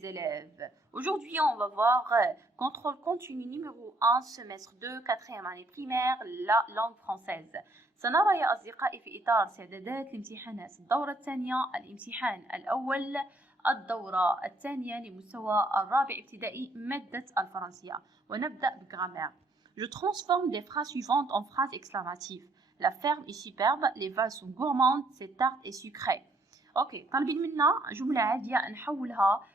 les élèves. Aujourd'hui, on va voir contrôle continu numéro 1, semestre 2, 4e année primaire, la langue française. سنرى يا أصدقائي في إطار استعدادات الامتحانات الدورة الثانية الامتحان الأول الدورة الثانية لمستوى الرابع ابتدائي مادة الفرنسية ونبدأ بالجرامير. Je transforme les phrases suivantes en phrases exclamatives. La ferme est superbe, les vaches sont gourmandes, cette tarte est sucrée. اوكي طالبين منا جمله عاديه نحولها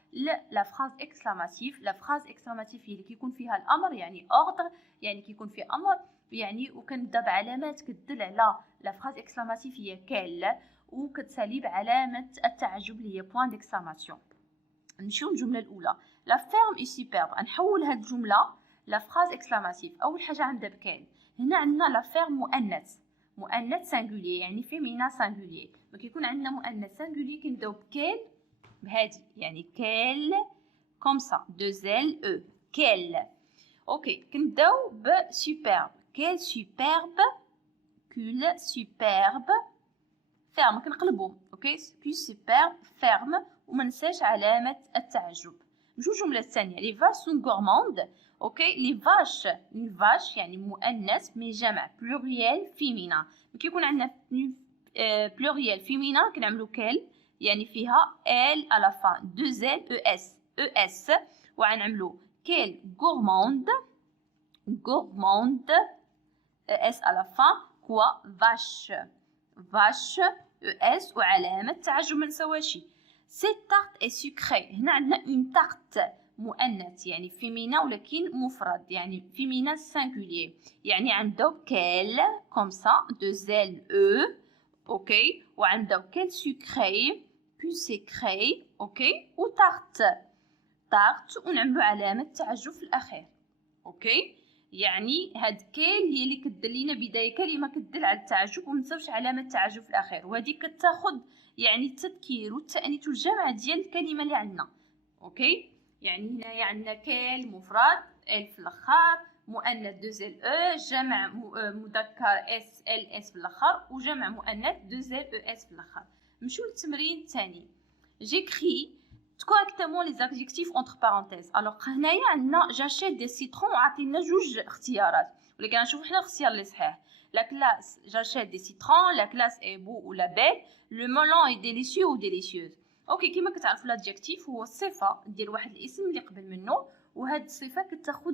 لا فراز اكسلاماتيف. لا فراز اكسلاماتيف هي اللي كيكون فيها الامر يعني اوردر، يعني كيكون فيه امر يعني وكنبدا بعلامات كتدل على لا فراز اكسلاماتيف هي كال وكتسالي بعلامه التعجب اللي هي بوين ديكسلاماسيون. نمشيو للجمله الاولى لا فيرم اي سوبرب. نحول هاد الجمله لا فراز اكسلاماتيف. اول حاجه عندنا بكال. هنا عندنا لا فيرم مؤنث سانغولي يعني فيمينا سانغولي. ما كيكون عندنا مؤنث سانغولي كنبداو بكال بهادي يعني كال كوم سا دو زيل او كال. اوكي كنبداو بسوبرب. كال سوبرب كول سوبرب فيرم كنقلبو. اوكي كول سوبرب فيرم وما ننساش علامه التعجب. نمشيو الجمله الثانيه لي فاش سون غورموند. اوكي لي فاش يعني مؤنث مي جمع بلوريال فيمينا. كيكون عندنا بلوريال فيمينا كنعملو كال يعني فيها ال على فان دو زيل او اس وغنعملو كال غورموند اس على فان كوا vache اس وعلامه تعجب ما نساوهاش. cette tarte est sucrée. هنا عندنا une tarte مؤنث يعني فيمينا ولكن مفرد يعني فيمينا سانغولير يعني عنده كال كوم سا دو زيل او اوكي وعنده كال سكري كو سكري اوكي و تارت ونعملو علامه تعجب في الاخير. اوكي يعني هاد كال هي اللي كدير لينا بدايه كلمه كدل على التعجب ومنساوش علامه التعجب في الاخير وهذه كتاخذ يعني التذكير والتانيث والجمع ديال الكلمه اللي عندنا. اوكي يعني هنايا عندنا كال مفرد ال في الاخر مؤنث دو زيل او جمع مذكر اس ال اس في الاخر وجمع مؤنث دو زيل او اس في الاخر. نمشيو للتمرين الثاني. جيكري correctement les adjectifs entre parenthèses. alors هنايا عندنا جاشيت دي سيترون وعطينا جوج اختيارات ولكن غنشوفو حنا الاختيار اللي صحيح. لا كلاس جاشيت دي سيترون لا كلاس اي بو ولا بيل لو مولون اي ديليسيو و ديليسيوز. اوكي كما كتعرفوا الادجكتيف هو الصفه ديال واحد الاسم اللي قبل منه وهاد الصفه كتاخذ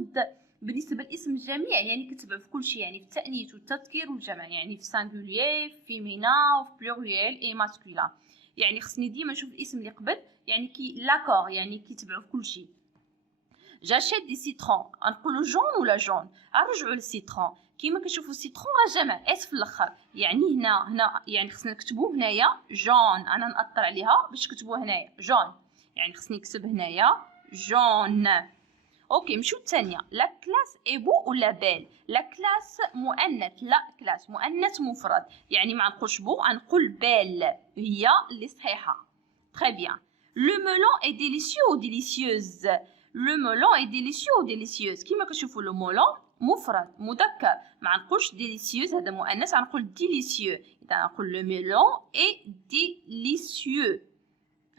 بالنسبه للاسم الجميع يعني كتبع في كل شيء يعني في التانيث والتذكير والجمع يعني في سانغولير في فيمينا وفي بلوريال اي ماسكولين. يعني خصني ديما نشوف الاسم اللي قبل يعني كي لاكور يعني كيتبعوا في كل شيء. جاشيت دي سيترون نقولوا جون ولا جون. نرجعوا للسيترون كيما كتشوفوا السيترون راه جمع اس في الاخر يعني هنا يعني خصنا نكتبوه هنايا جون. انا نأثر عليها باش تكتبوه هنايا جون يعني خصني نكتب هنايا جون. اوكي نمشيو الثانيه لا كلاس اي بو ولا بيل. لا كلاس مؤنث لا كلاس مؤنث مفرد يعني ما نقولش بو نقول بيل هي اللي صحيحه. très bien. le melon est délicieux ou délicieuse. le melon est délicieux ou délicieuse. كيما كتشوفوا لو مولون مفرد مذكر ما نقولش ديليسيوز هذا مؤنث نقول ديليسيو. اذا نقول لو ميلون اي ديليسيو.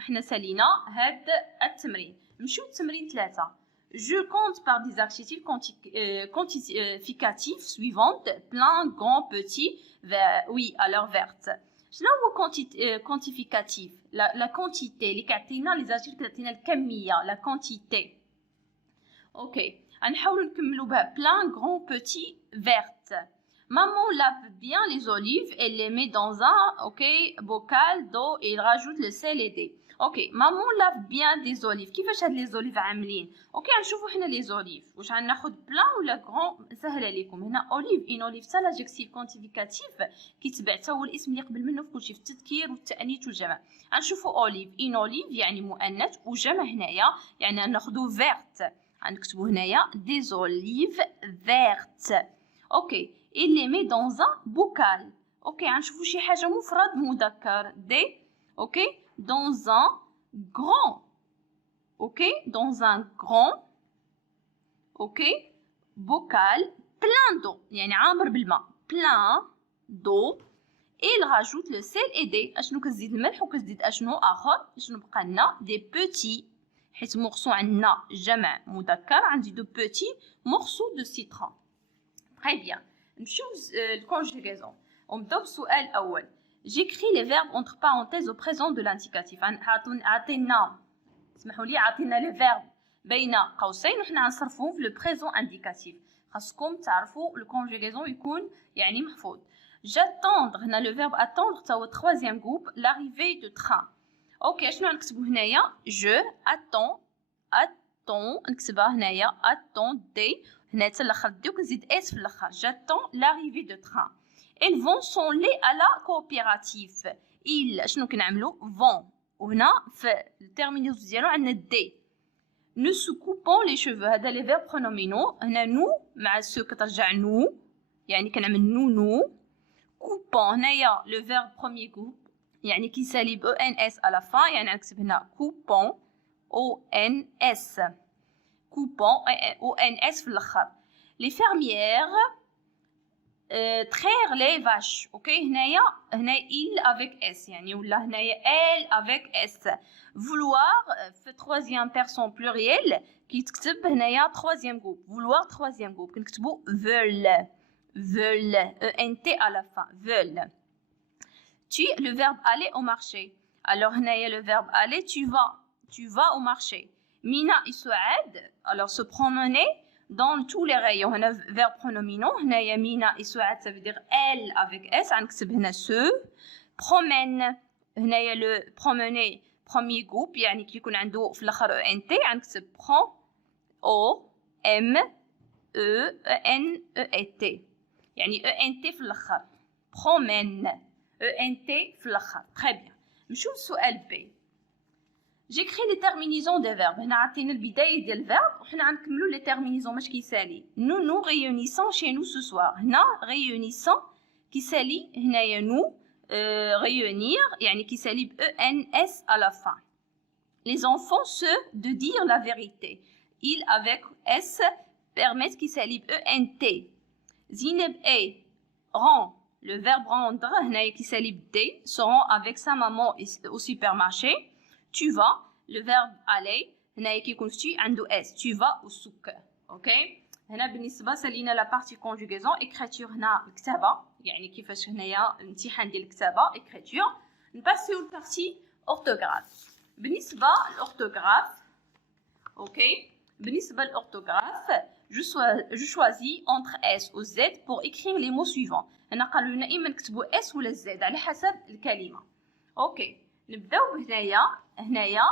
احنا سالينا هذا التمرين. نمشيو للتمرين 3. Je compte par des adjectifs quantificatifs suivantes plein, grand, petit, vert, oui, alors verte. شنو هو quantificatif la quantité اللي كيعطينا لي زادجيكتيف كيعطينا الكميه la quantité. اوكي غنحاولوا نكملوا بها plein, grand, petit, verte. Maman lave bien les olives et les met dans un bocal d'eau et il rajoute le sel et des. اوكي مامون لاف بيان دي زوليف. كيفاش هاد لي زوليف عاملين؟ اوكي غنشوفوا حنا لي زوليف واش غناخذ بلان ولا غران. سهل عليكم هنا اوليف ان اوليف حتى لاجيكتيف كونتيفيكاتيف كيتبع حتى هو الاسم اللي قبل منه في كلشي في التذكير والتانيث والجمع. غنشوفوا اوليف ان اوليف يعني مؤنث وجمع هنايا يعني غناخذوا فيرت غنكتبوا هنايا دي زوليف فيرت. اوكي il les met dans un bocal. اوكي غنشوفوا شي حاجه مفرد مذكر دي. اوكي dans un grand bocal plein d'eau يعني عامر بالماء plein d'eau et il rajoute le sel et des. اشنو كتزيد الملح وكتزيد اشنو اخر شنو بقى لنا des petits حيت morceau عندنا جمع مذكر عندي دو petits morceaux de citron. Très bien. نمشيو للconjugaison. ونبداو بالسؤال الأول. J'écris les verbes entre parenthèses au présent de l'indicatif. عطينا اسمحوا لي عطينا لي فيرب بين قوسين وحنا غنصرفوهم في لو بريزون انديكاتيف. خاصكم تعرفوا الكونجوغيزون يكون يعني محفوظ. j'attendre هنا لو فيرب attendre تا هو troisième groupe l'arrivée de train. اوكي شنو غنكتبوا هنايا je attends نكتبها هنايا attendez هنا حتى الاخر ديو كنزيد اس في الاخر j'attends l'arrivée de train. ils vont s'enrôler à la coopérative. ils شنو كنعملوا vont وهنا في التيرمينوس ديالو عندنا دي. nous se coupons les cheveux هذا لي فيرب برونومينو. هنا نو مع سو كترجع نو يعني كنعمل نو coupons هنايا لو فيرب بروميير جروب يعني كيسالي ب ان اس على فا يعني نكتب هنا coupons او ان اس coupons او ان اس في الاخر. les fermières traire les vaches. اوكي هنايا il avec s يعني ولا هنايا elle avec s. vouloir في troisième personne pluriel كيتكتب هنايا troisième groupe. vouloir troisième groupe كنكتبوا veulent ent à la fin veulent. tu le verbe aller au marché. alors هنايا le verbe aller tu vas au marché. Mina et Souad alors se promener dans tous les rayons. هنا verbe pronominaux هنايا Mina et Souad ça veut dire elle avec s غنكتب هنا se. promène هنايا le promener premier groupe يعني كيكون عنده في الاخر ent غنكتب prend o m e n e t يعني ent في الاخر promène ent في الاخر. très bien. نمشيو للسؤال ب. j'écris les terminaisons des verbes. هنا عطينا البدايه ديال الفيرب وحنا غنكملوا لي terminaisons ماش كيسالي. nous réunissons chez nous ce soir. هنا réunissons كيسالي هنايا nous réunir يعني كيسالي ب ENS à la fin. les enfants se de dire la vérité. ils avec S permettent كيسالي ب ENT. Zineb et rend le verbe rendre هنايا كيسالي ب D seront avec sa maman au supermarché. tu vas le verbe aller هنايا كيكون في عنده S tu vas au souk. اوكي هنا بالنسبه سالينا لا بارتي كونجوغيزون. écriture هنا الكتابه يعني كيفاش هنايا الامتحان ديال الكتابه écriture. نباسيو للبارتي orthographe. بالنسبه للاورثوغراف اوكي بالنسبه للاورثوغراف je choisis entre S ou Z pour écrire les mots suivants. هنا قالوا لنا اما نكتبوا S ولا Z على حسب الكلمه. اوكي نبداو هنايا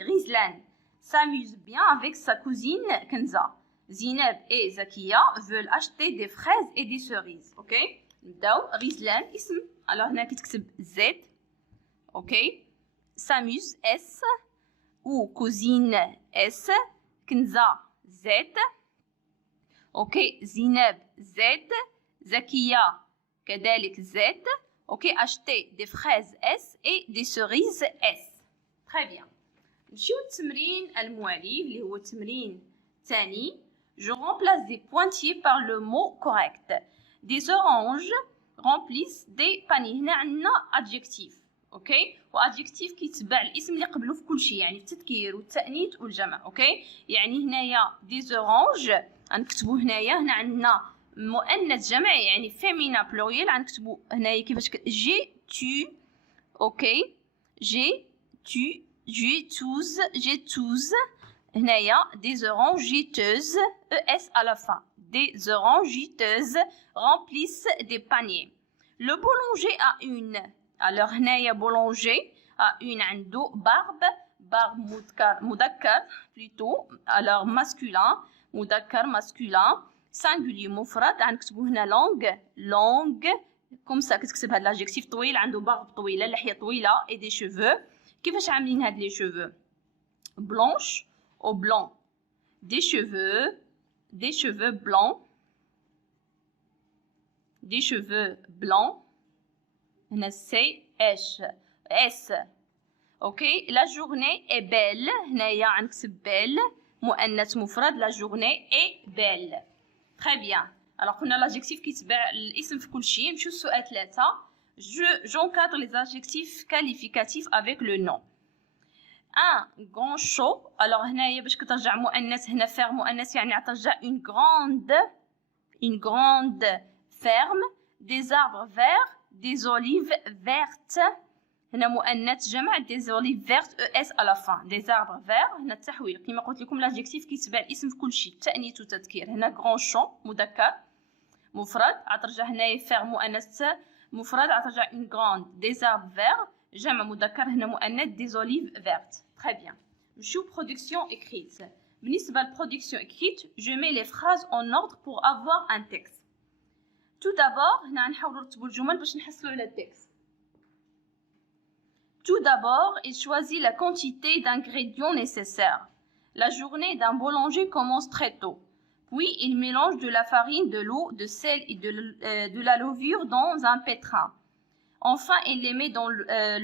غيزلان s'amuse bien avec sa cousine Kenza. Zineb et Zakia veulent acheter des fraises et des cerises. اوكي نبداو غيزلان اسم alors هنا كتكتب Z. اوكي s'amuse S ou cousine S. Kenza Z. اوكي زينب Z. Zakia كذلك Z. اوكي acheter des fraises S et des cerises S. très bien. نمشيو للتمرين الموالي اللي هو التمرين الثاني. je remplace des pointillés par le mot correct. des oranges remplissent des paniers. هنا عندنا adjectif. اوكي وادجكتيف كيتبع الاسم اللي قبله في كل شيء يعني التذكير والتانيث والجمع. اوكي يعني هنايا دي زورانج غنكتبوا هنا عندنا مؤنث جمع يعني فيمينا بلوريال غنكتبوا هنايا كيفاش جي تو. اوكي جي تو جي توز جي توز. هنايا des oranges juteuses ES à la fin. des oranges juteuses remplissent des paniers. le boulanger a une. alors هنايا boulanger a une عنده barbe مذكر plutôt alors masculin مذكر masculin singulier مفرد غنكتبوا هنا longue كوم سا كتكتب هاد l'adjectif طويل عنده barbe طويله لحيه طويله et des cheveux. كيفاش عاملين هاد لي cheveux blanche au blanc. des cheveux blancs des cheveux blancs. هنا سي اس. اوكي la journée est belle. هنايا غنكتب belle مؤنث مفرد la journée est belle. très bien. alors قلنا l'adjectif كيتبع الاسم في كل شيء. نمشيو للسؤال 3. j'encadre les adjectifs qualificatifs avec le nom. ان غون شو. الوغ هنايا باش كترجع مؤنث، هنا فيغ مؤنث يعني غترجع اون غروند فيرم، دي زاربر فير، دي زوليف فيرت. هنا مؤنث جمع، دي زوليف فيرت او اس على فان، دي زاربر فير. هنا التحويل كما قلت لكم لاجيكتيف كيتبع الاسم في كل شيء، تانيث وتذكير. هنا غران شون مذكر مفرد، غترجع هنايا فير مؤنث مفرد، غترجع اون غروند دي زاربر فير جمع مذكر، هنا مؤنث دي زوليف فيرت. تري بيان. نمشيو برودكسيون écrite. بالنسبه للبرودكسيون écrite je mets les phrases en ordre pour avoir un texte. tout d'abord هنا غنحاولوا نرتبوا الجمل باش نحصلوا على التكست. tout d'abord il choisit la quantité d'ingrédients nécessaires. La journée d'un boulanger commence très tôt. Puis il mélange de la farine, de l'eau, de sel et de la levure dans un pétrin. Enfin, il les met dans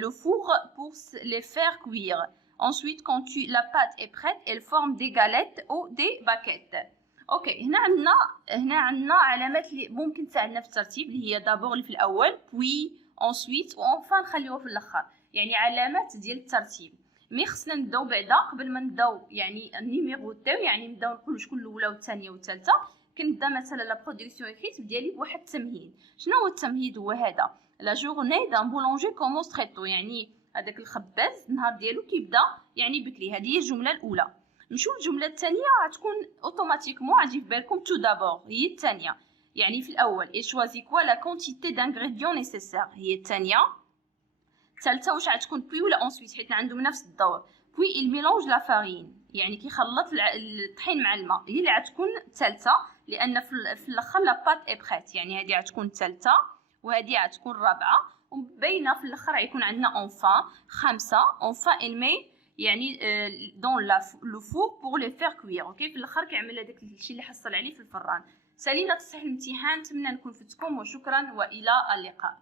le four pour les faire cuire. Ensuite, quand la pâte est prête, elle forme des galettes ou des baguettes. اوكي، هنا عندنا علامات اللي ممكن تساعدنا في الترتيب، اللي هي دابور اللي في الاول، بوي، انسويت، وانفان نخليوها في الاخر، يعني علامات ديال الترتيب. مي خصنا نبداو بعدا قبل ما نبداو يعني نيميروتيو، يعني نبداو نقولوا شكون الاولى والثانيه والثالثه. كنبدا مثلا لا برودكسيون اكريت ديالي بواحد التمهيد. شنو هو التمهيد؟ هو هذا: لا جورني دان بولونجي كومونس تري تو، يعني هذاك الخباز النهار ديالو كيبدا يعني بكري. هذه هي الجمله الاولى. نمشيو للجمله الثانيه، غتكون اوتوماتيكمون غتجي في بالكم تو دابور، هي الثانيه، يعني في الاول اي شوازي كوا لا كونتيتي دانغريديون نيسيسير، هي الثانيه. الثالثه واش غتكون بوي ولا اونسويت، حيت عندهم نفس الدور. بوي il mélange la farine، يعني كيخلط الطحين مع الماء، هي اللي غتكون الثالثه، لان في الاخر لا بات اي بريت، يعني هذه غتكون الثالثه وهذه غتكون الرابعه، وباينه في الاخر غيكون عندنا اونفان خامسه. اونفان il met يعني دون لو فور بور لي فير كوير. اوكي، في الاخر كيعمل هذاك الشيء اللي حصل عليه في الفران. سالينا تصحيح الامتحان، نتمنى نكون فتكم، وشكرا والى اللقاء.